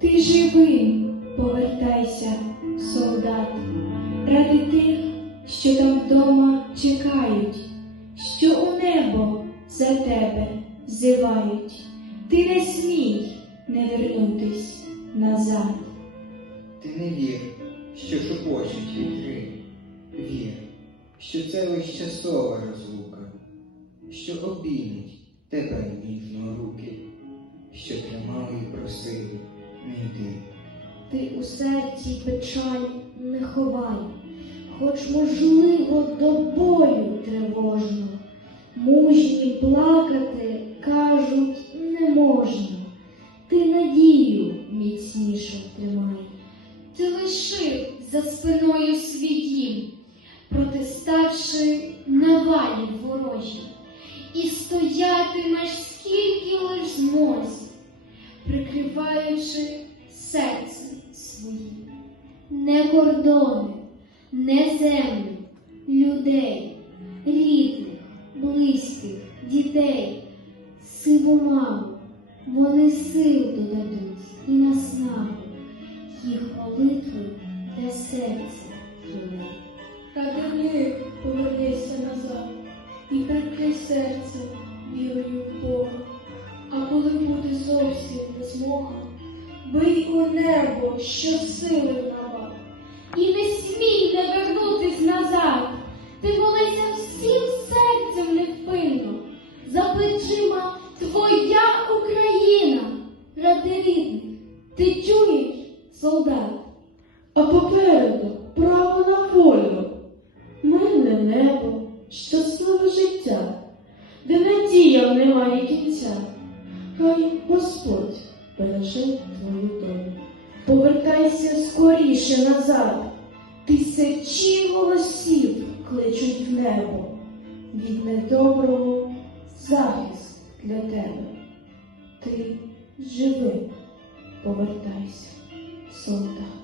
Ти живий, повертайся, солдат, ради тих, що там вдома чекають, що у небо за тебе зивають, ти не смій не вернутись назад. Ти не вір, що шепочуть вітри, вір, що це лише часова розлука, що обіймуть тебе ніжно руки, що тримали і просили не. Ти у серці печаль не ховай, хоч, можливо, до бою тривожно. Мужні плакати, кажуть, не можна. Ти надію міцніше тримай. Ти лишив за спиною свій дім, протиставши навалі ворожі, і стоятимеш скільки лиш змозі, прикриваючи серце своє. Не кордони, не землю, людей, рідних, близьких, дітей, сиву маму, вони сил додадуть і наснагу, їх молитви для серця юней. Ради них повернися назад і прикрий серце вірою в Бога. А коли буде зовсім безмога, бий у небо, щоб сили набав. І не смій не вернутись назад. Ти молися всім серцем невпинно. За плечима твоя Україна, ради рідних. Ти чуєш, солдат? а попереду право на волю, мирне небо, щасливе життя, де надіям немає кінця. Хай Господь береже твою долю. Повертайся скоріше назад, тисячі голосів кличуть в небо. Від недоброго захист для тебе. Ти живий, повертайся, солдат.